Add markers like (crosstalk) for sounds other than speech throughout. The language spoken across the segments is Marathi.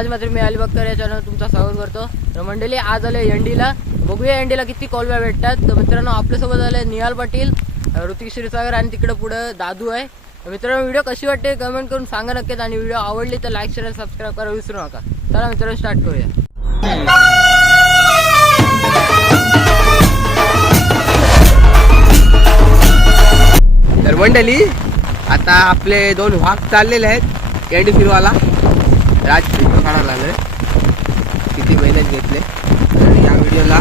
आज मी मात्र मी अलिबागकर या चॅनल तुमचा स्वागत करतो. तर मंडळी आज आले एनडीला बघूया एनडीला किती कॉलव्या भेटतात. तर मित्रांनो आपल्यासोबत आले निहाल पाटील ऋतिक क्षीरसागर आणि तिकडे पुढे दादू आहे. मित्रांनो व्हिडिओ कशी वाटते कमेंट करून सांगा नक्कीच. आणि व्हिडिओ आवडली तर लाईक शेअर सबस्क्राईब करा विसरू नका. चला मित्रांनो स्टार्ट करूया. तर मंडळी आता आपले दोन वाघ चाललेले आहेत एंडी फिरवाला राज काढायला आलोय किती मेहनत घेतले. तर या व्हिडिओला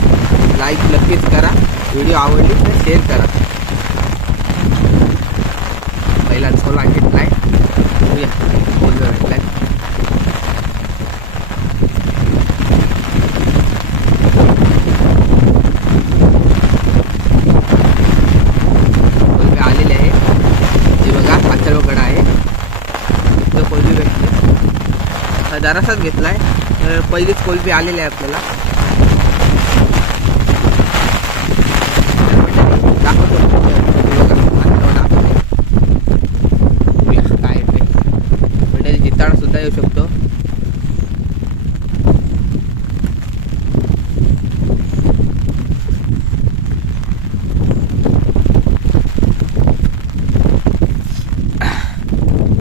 लाईक नक्कीच करा. व्हिडिओ आवडली तर शेअर करा. पहिला सोला घेतलाय बघूया. कोणता भेटलाय कोलबी आलेले आहे हे बघा अथर्वकडं आहे तो कोलबी भेटले हा जरासाच घेतलाय. आहे पहिलीच कोलबी आलेली आहे आपल्याला दाखवतो हे बघा, अथर्व दाखवतो. बघूया काय आहे ते. म्हणजे जिताणा सुद्धा येऊ शकतो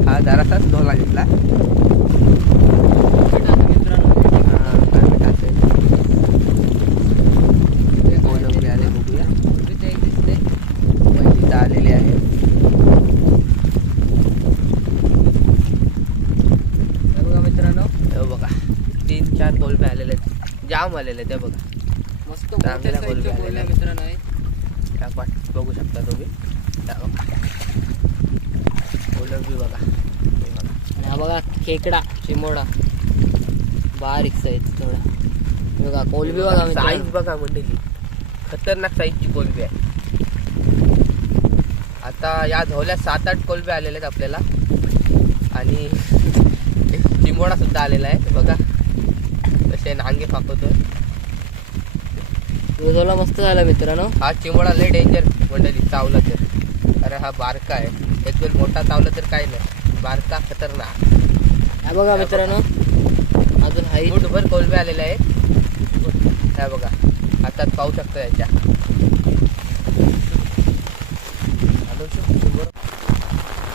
हा जरासाच धोला घेतला हा, काय माहीत असेल. दोन नंबरी आले बघूया पहिली तर आलेली आहे हे बघा मित्रांनो हे बघा तीन चार कोलबे आलेले जाम आलेले हे बघा. मस्त चांगल्या आहेत. मित्रांनो बघू शकता तुम्ही. बघा कोलंबी बघा. हे बघा. आणि हा बघा खेकडा चिमोडा. बारीक साईज थोडा. बघा कोलबी बघा साईज बघा मंडळी. खतरनाक साईजची कोलबी आहे. आता या झोल्यात सात आठ कोलबे आलेले आहेत आपल्याला. आणि चिंबोडा सुद्धा आलेला आहे बघा. कसे नांगे फाकवतोय. रोजोला मस्त झाला मित्रांनो. हा चिंबोडा लय डेंजर मंडळी चावला तर. अरे हा बारका आहे. एक वेळ मोठा चावला तर काय नाही. बारका खतरनाक. हा बघा मित्रांनो. अजून हाईट. फुटभर कोलबे आलेले आहेत. हा बघा. हातात पाहू शकतो याच्या.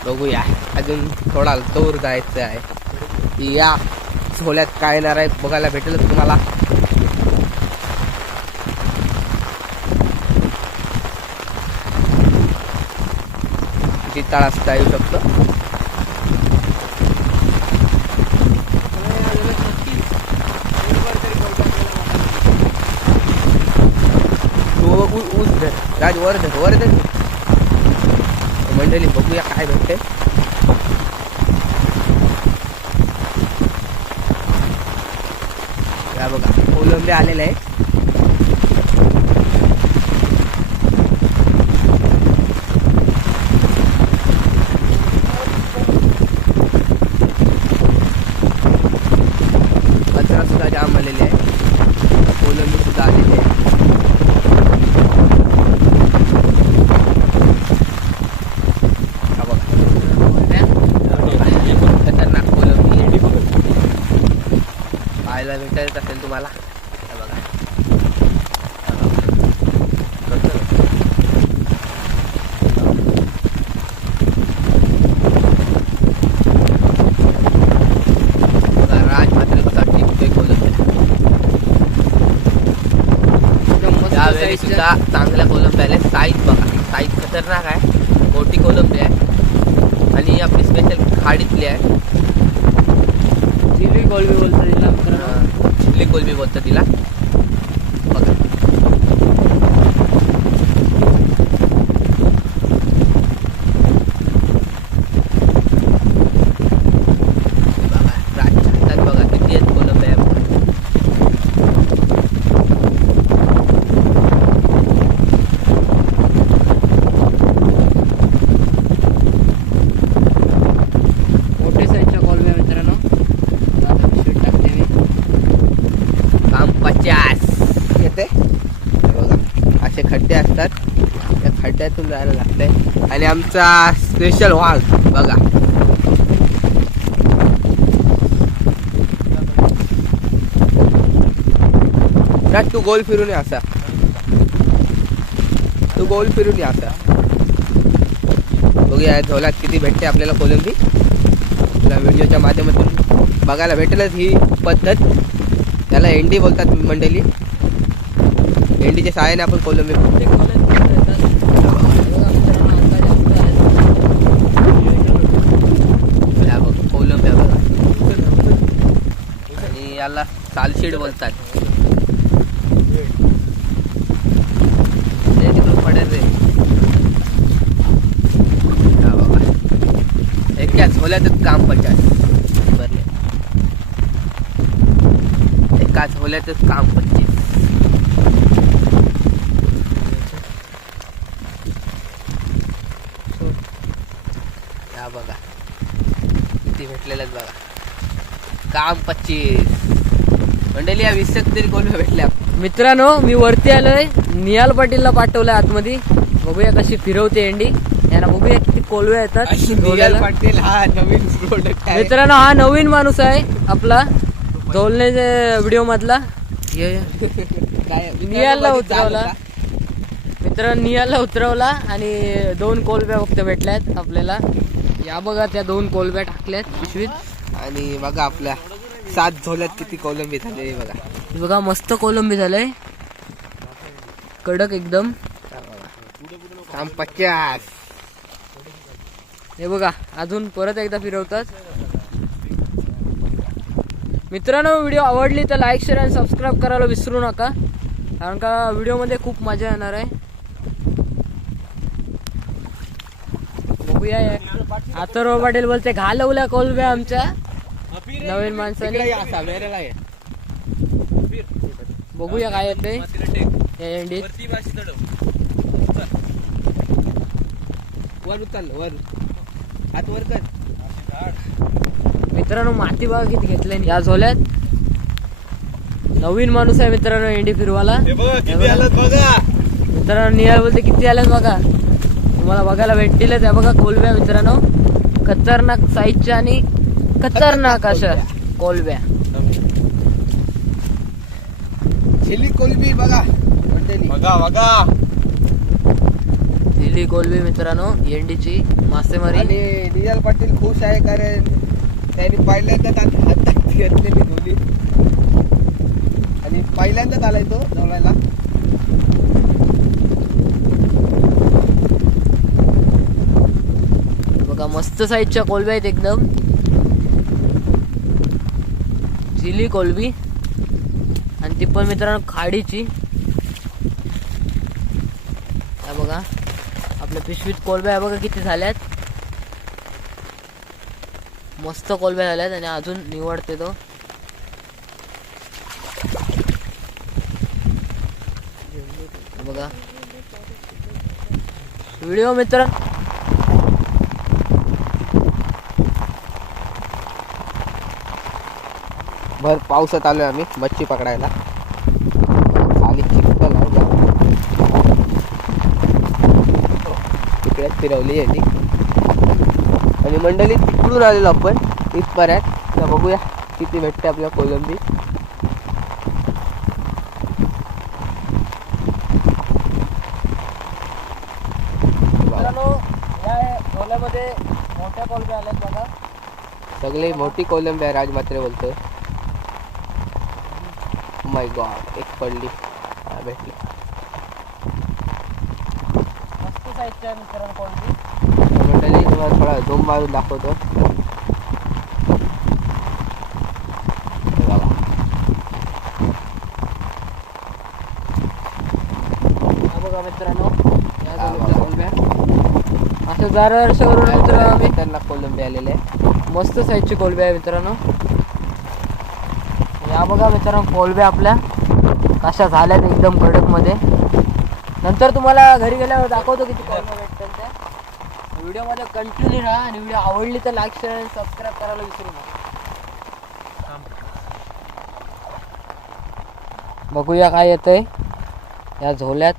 बघूया. अजून थोडा दूर जायचं आहे. या. झोल्यात काय येणार आहे बघायला भेटेल तुम्हाला. किती तळ असता येऊ शकतो ऊस धर राज वर धर वर धर मंडळी बघूया काय भेटते बघा कोलंबे आलेलं आहे कचरा सुद्धा जाम आलेले आहे कोलंबी सुद्धा आलेली आहे हा बघा खतरनाक कोलंबी पाहायला भेटत असेल चा स्पेशल वाघ बघा. राज तू गोल फिरून ये असा. तू गोल फिरून या असा. बघूया झोलात किती भेटते आपल्याला कोलंबी. तुला व्हिडिओच्या माध्यमातून बघायला भेटेलच ही पद्धत. त्याला एंडी बोलतात मंडळी. एंडीच्या सहाय्याने आपण कोलंबी बोलतो याला सालशीड बोलतात. ते तिकडून पडेल रे. हा बाबा. एकाच होल्यातच काम पचास भरले एकाच होल्यातच काम पच्चीस या बघा. किती भेटलेलं बघा. काम पच्चीस. मंडळी या वीस तरी कोलब्या भेटल्या? मित्रांनो मी वरती आलोय. निहाल पाटीलला पाठवलंय आतमध्ये. बघूया कशी फिरवते एंडी. यांना बघूया किती कोलवे येतात. धोल्याला. पाटील हा नवीन प्रोडक्ट आहे. मित्रांनो हा नवीन माणूस आहे आपला. धोलने व्हिडिओ मधला. निहालला उतरवला. मित्रांनो निहालला उतरवला आणि दोन कोलब्या फक्त भेटल्यात आपल्याला. या बघा त्या दोन कोलब्या टाकल्यात पिशवीत. आणि बघा आपल्या सात झोल्यात किती कोलंबी झाले बघा. हे बघा मस्त कोलंबी झालंय. कडक एकदम. पचास हे बघा अजून परत एकदा फिरवतात. मित्रांनो व्हिडिओ आवडली तर लाईक शेअर आणि सबस्क्राईब करायला विसरू नका. कारण का व्हिडिओमध्ये खूप मजा येणार आहे. बघूया अथर्व पाटील बोलते घालवल्या कोलब्या आमच्या. नवीन माणसाने. बघूया काय येते एंडीत. वर. उचल वर. हात वर कर. मित्रांनो माती बघा किती घेतले या झोल्यात. नवीन माणूस आहे मित्रांनो एंडी फिरवाला हे बघा. मित्रांनो निहाल बोलते किती आल्यात बघा. तुम्हाला बघायला भेटतीलच. आहे बघा कोलब्या मित्रांनो. खतरनाक साईजच्या आणि खतरनाक अशा कोलब्या. चिली कोलबी बघा बघा बघा. दिल्ली कोलबी मित्रांनो एंडीची मासेमारी. आणि निहाल पाटील खुश आहे कारण त्यांनी पहिल्यांदाच हातात घेतलेली गोली आणि पहिल्यांदाच आलाय तो जवळायला बघा मस्त साईजच्या कोलब्या आहेत एकदम. झिली कोलबी आणि ती पण मित्रांनो खाडीची. हा बघा. आपल्या पिशवीत कोलब्या आहे बघा किती झाल्यात. मस्त कोलब्या झाल्यात आणि अजून निवडते तो. बघा. व्हिडिओ मित्र भर पावसात आलोय आम्ही मच्छी पकडायला. खाली चिखल. तिकडेच फिरवली यांनी. आणि मंडळी तिकडून आलेलो आपण. इथपर्यंत तर बघूया किती भेटते आपल्या कोलंबी. मोठ्या कोलब्या आल्यात बघा. सगळे मोठी कोलंबी आहे राजमात्रे बोलतोय. माय गॉड एक पडली. भेटली. कोलबी तुम्हाला थोडा झूम मारून दाखवतो. बघा. मित्रांनो. असं दारावरून मित्रांनो आम्ही. त्यांना कोलंबी आलेले. आहे मस्त साईजची कोलब्या आहे मित्रांनो. या बघा मित्रांनो कोलब्या आपल्या. कशा झाल्यात एकदम कडकमध्ये नंतर तुम्हाला घरी गेल्यावर दाखवतो किती कोलब्या भेटतात त्या. व्हिडिओमध्ये कंटिन्यू राहा आणि व्हिडिओ आवडली तर लाईक शेअर आणि सबस्क्राईब करायला विसरू नका. बघूया काय येतंय. या झोल्यात.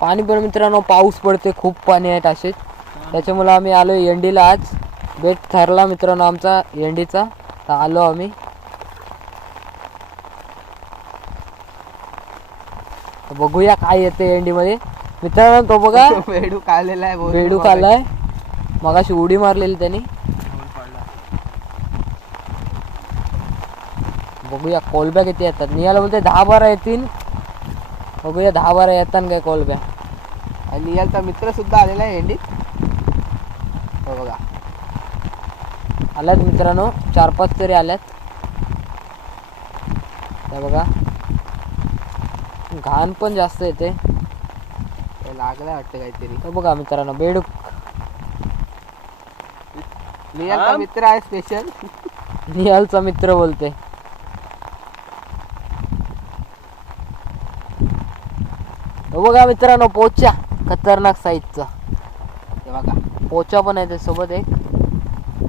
पाणी पण मित्रांनो पाऊस पडते खूप पाणी आहेत असेच. त्याच्यामुळे आम्ही आलो एंडीला आज. बेट ठरला मित्रांनो आमचा एंडीचा. तर आलो आम्ही. बघूया काय येते एंडी मध्ये. मित्रांनो तो बघा. (laughs) बेडूक आलेला आहे बोलू बेडूक बघा. आलाय मगाशी उडी मारलेली त्यांनी. बघूया कोलब्या किती येतात. नियाला बोलते दहा बारा येतील. बघूया दहा बारा येतात काय कोलब्या आणि याचा मित्र सुद्धा आलेला आहे एंडीत. हो बघा. आल्यात मित्रांनो चार पाच तरी आल्यात. त्या बघा. घाण पण जास्त येते. लागलाय वाटतं काहीतरी. तर बघा मित्रांनो बेडूक. नियालचा मित्र आहे स्पेशल (laughs) निहालचा मित्र बोलते. हो बघा मित्रांनो पोचा. खतरनाक साईजचा हे बघा. पोचा पण आहे त्यासोबत एक.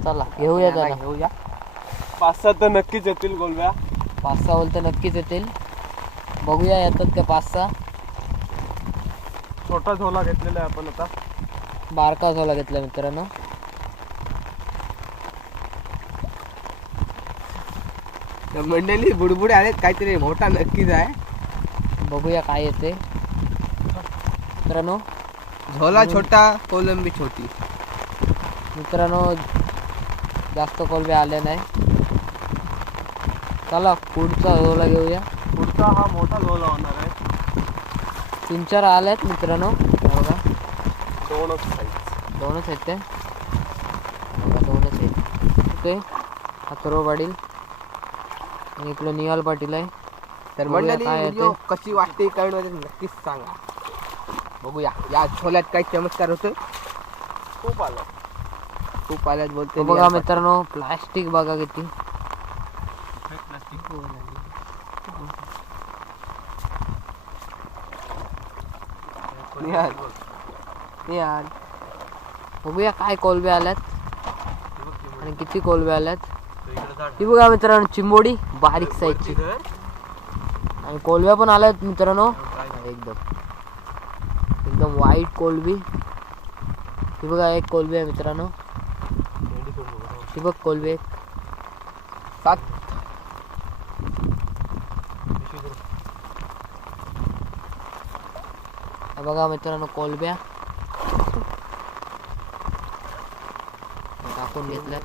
चला घेऊया त्याला. घेऊया. पाच सहा तर नक्कीच येतील गोलव्या. पाच सहा बोलते नक्कीच येतील. बघूया येतात का पाच सहा छोटा झोला घेतलेला आहे आपण आता. बारका झोला घेतला मित्रांनो. तर मंडळी बुडबुडे आलेत काहीतरी मोठा नक्कीच आहे. बघूया काय येते. मित्रांनो. झोला छोटा कोलंबी छोटी. मित्रांनो जास्त कोलबे आले नाही. चला पुढचा झोला घेऊया. हा मोठा झोला होणार आहे? तीन चार आल्यात मित्रांनो. बघा. दोनच साईज दोनच आहेत ते. बघा दोनच आहेत. ओके सर्व पाटील आणि इकडं निहाल पाटील आहे. तर बघूया मंडळी काय व्हिडिओ येते. कशी वाटते मध्ये नक्कीच सांगा. बघूया. या झोल्यात काही चमत्कार होतं खूप आलं. खूप आल्यात बोलते बघा मित्रांनो प्लास्टिक बघा किती. निहाल. निहाल. बघूया काय कोलबे आल्यात आणि किती कोलबे आल्यात. ती बघा मित्रांनो चिंबोडी बारीक साईजची. आणि कोलब्या पण आल्यात मित्रांनो. एकदम. एकदम वाईट कोलबी. ती बघा एक कोलबी आहे मित्रांनो. ती बघ कोलबी एक सात हा बघा मित्रांनो कोलब्या टाकून घेतल्या.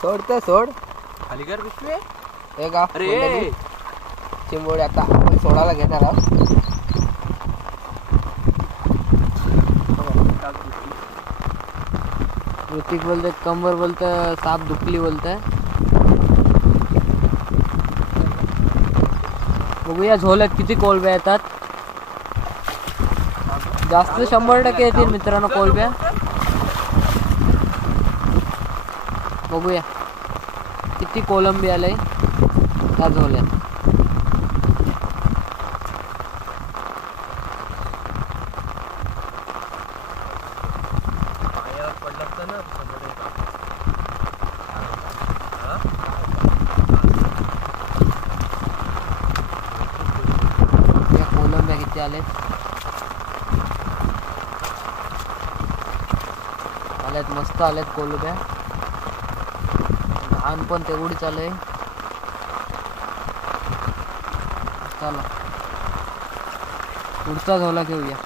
सोड तर सोड. खाली कर पिशवी. हे का मंडळी, चिंबोडी आता आपण सोडायला घेणार आहोत. ऋतिक बोलते कंबर बोलतं साप दुखली बोलतंय. बघूया झोल्यात किती कोलब्या येतात. जास्त शंभर टक्के येतील मित्रांनो कोलब्या बघूया. किती कोलंबी आलंय त्या झोल्यात कोलंब्या किती आलेत? आहेत मस्त आल्यात कोलब्या. घाण पण तेवढी चालू आहे चला. पुढचा झोला घेऊया.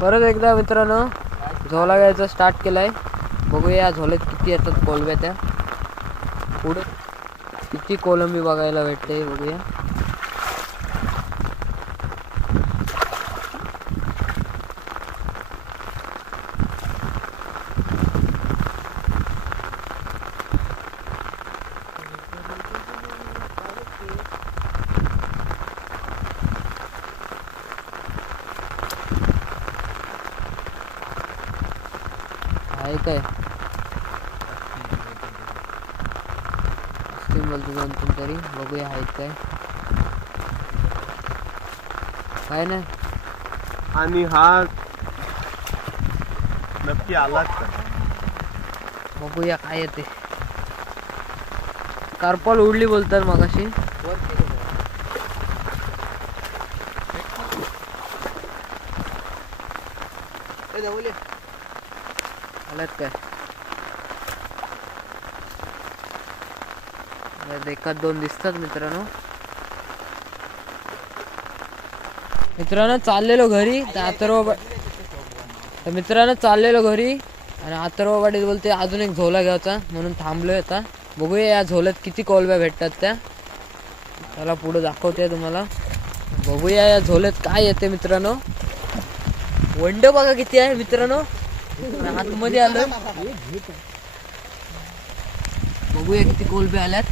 परत एकदा मित्रांनो झोला घ्यायचा स्टार्ट केलाय. बघूया या झोल्यात किती येतात कोलब्या त्या. पुढे किती कोलंबी बघायला भेटते बघूया आहे काय बोलतो दोन तीन तरी बघूया आहेत काय. काय नाही आणि हा नक्की आलाच का? बघूया काय येते कार्पल उडली बोलतात मगाशी. ए, जाऊले. काय आल्यात एखाद दोन दिसतात मित्रांनो मित्रांनो चाललेलो घरी तर अथर्व तर मित्रांनो चाललेलो घरी आणि अथर्व पाटील बोलते अजून एक झोला घ्यायचा म्हणून थांबलोय आता बघूया या झोल्यात किती कोलब्या भेटतात त्या त्याला पुढे दाखवते तुम्हाला बघूया या झोल्यात काय येते मित्रांनो वंड बघा किती आहे मित्रांनो आतमध्ये आलं. बघूया किती कोलबे आल्यात.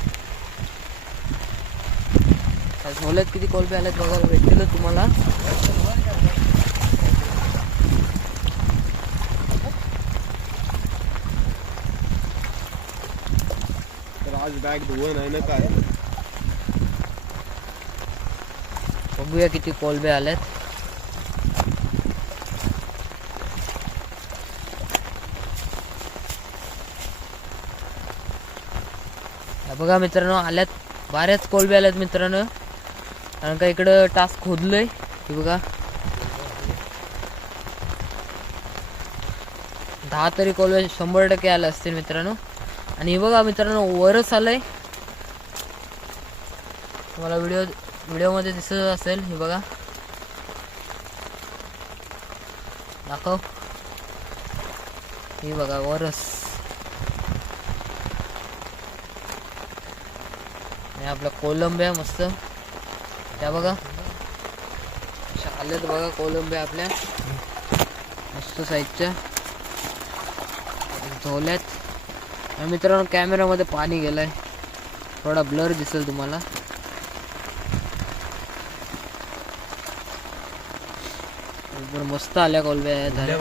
झोल्यात किती कोलबे आल्यात बघायला भेटतील तुम्हाला. आज बॅग धुवं नाही ना काय? बघूया किती कोलबे आल्यात हा बघा मित्रांनो आल्यात. बऱ्याच कोलबे आल्यात मित्रांनो. कारण का इकडं टास्क खोदलंय. हे बघा. दहा तरी कोलबे शंभर टक्के आले असतील मित्रांनो. आणि हे बघा मित्रांनो वरच आलंय. तुम्हाला व्हिडिओ व्हिडिओमध्ये दिसत असेल हे बघा. दाखव. हे बघा वरस आणि आपल्या कोलंब्या मस्त. त्या बघा. आल्यात बघा कोलंब्या आपल्या. मस्त साईजच्या झोल्यात आणि मित्रांनो कॅमेरामध्ये पाणी गेलंय. थोडा ब्लर दिसेल तुम्हाला. एकदम मस्त आल्या कोलब्या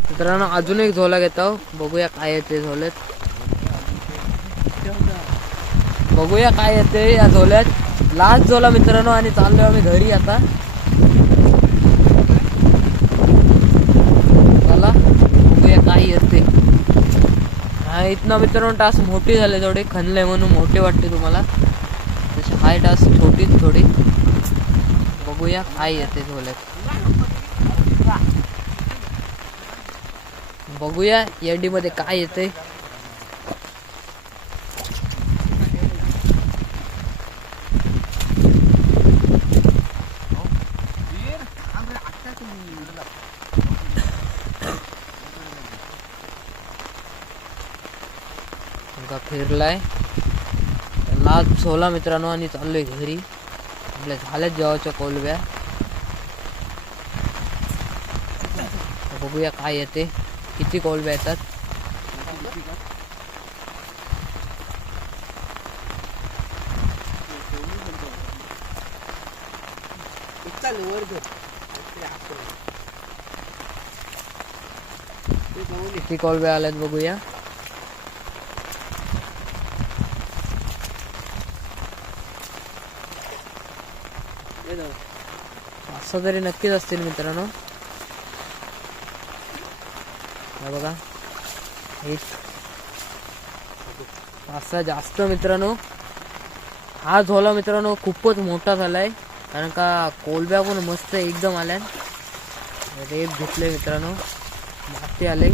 मित्रांनो अजून एक झोला घेतो बघूया काय येते झोल्यात बघूया काय येते या झोल्यात. लास्ट झोला मित्रांनो आणि चाललोय आम्ही घरी आता. चला बघूया काय येते. हा इथनं मित्रांनो टास्क मोठी झाले थोडे खणले म्हणून मोठे वाटते तुम्हाला. तसे हाय टास्क छोटीच थोडी. बघूया काय येते झोल्यात. बघूया एडी मध्ये काय येते. बघा फिरलाय. लास्ट झोला मित्रांनो आणि चाललोय घरी. आपल्या झाल्यात जेवाच्या कोलब्या तर बघूया काय येते. किती कोलब्या येतात? किती कोलब्या आल्यात बघूया. असं तरी नक्कीच असतील मित्रांनो. हा बघा. एक. असा जास्त मित्रांनो. हा झोला मित्रांनो खूपच मोठा झालाय. कारण का कोलब्या पण मस्त एकदम आल्या. रेप घेतले मित्रांनो. माती आले.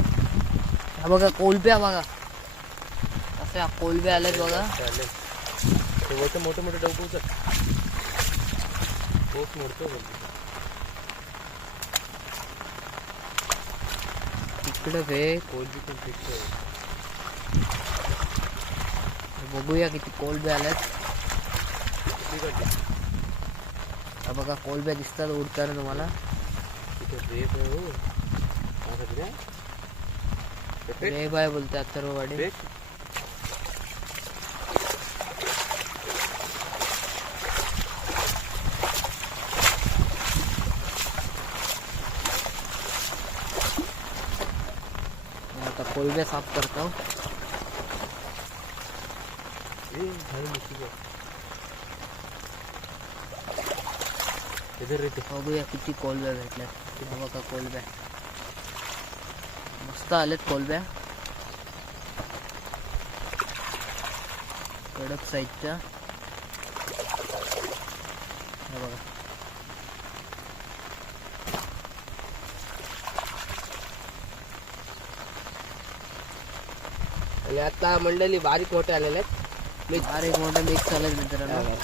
हा बघा कोलब्या बघा. असे कोलब्या आल्यात बघा. मोठे मोठे मोठे डबू खूप मोडतो तिकडं घे कोलबी पण फिक्स बघूया किती कोलब्या आल्यात. हा बघा कोलब्या दिसतात उडताना तुम्हाला. आहे हो. बाय बोलतात सर्व वाडे रेप आता कोलब्या साफ करतो ए झालं मुश्किल आहे. इधर रेते बघूया किती कोलब्या भेटल्यात हा बघा कोलब्या मस्त आलेत कोलब्या कडक साईजच्या हा बघा आणि आता मंडळी बारीक मोठे आलेले आहेत. मी बारीक मोठे मिक्स आले मित्रांनो.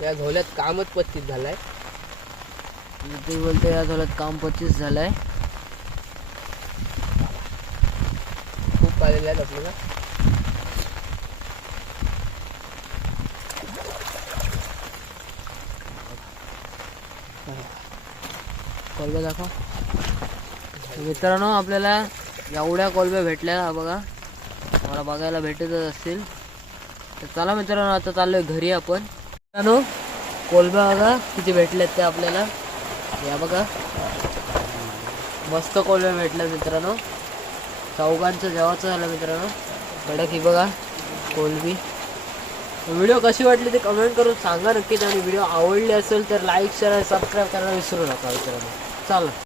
या झोल्यात कामच पच्चीस झालंय. ते बोलते या झोल्यात काम पच्चीस झालंय. खूप आलेले आहेत आपल्याला. कोलब्या दाखव. मित्रांनो आपल्याला एवढ्या कोलब्या भेटल्या बघा. मला बघायला भेटतच असतील. तर चला मित्रांनो आता चाललोय घरी आपण. मित्रांनो कोलब्या बघा किती भेटल्यात ते आपल्याला. या बघा. मस्त कोलब्या भेटल्या मित्रांनो. चौघांचं जेवाचं झालं मित्रांनो. कडक ही बघा कोलबी व्हिडिओ कशी वाटली ते कमेंट करून सांगा नक्कीच. आणि व्हिडिओ आवडली असेल तर लाईक शेअर आणि सबस्क्राईब करायला विसरू नका मित्रांनो. चला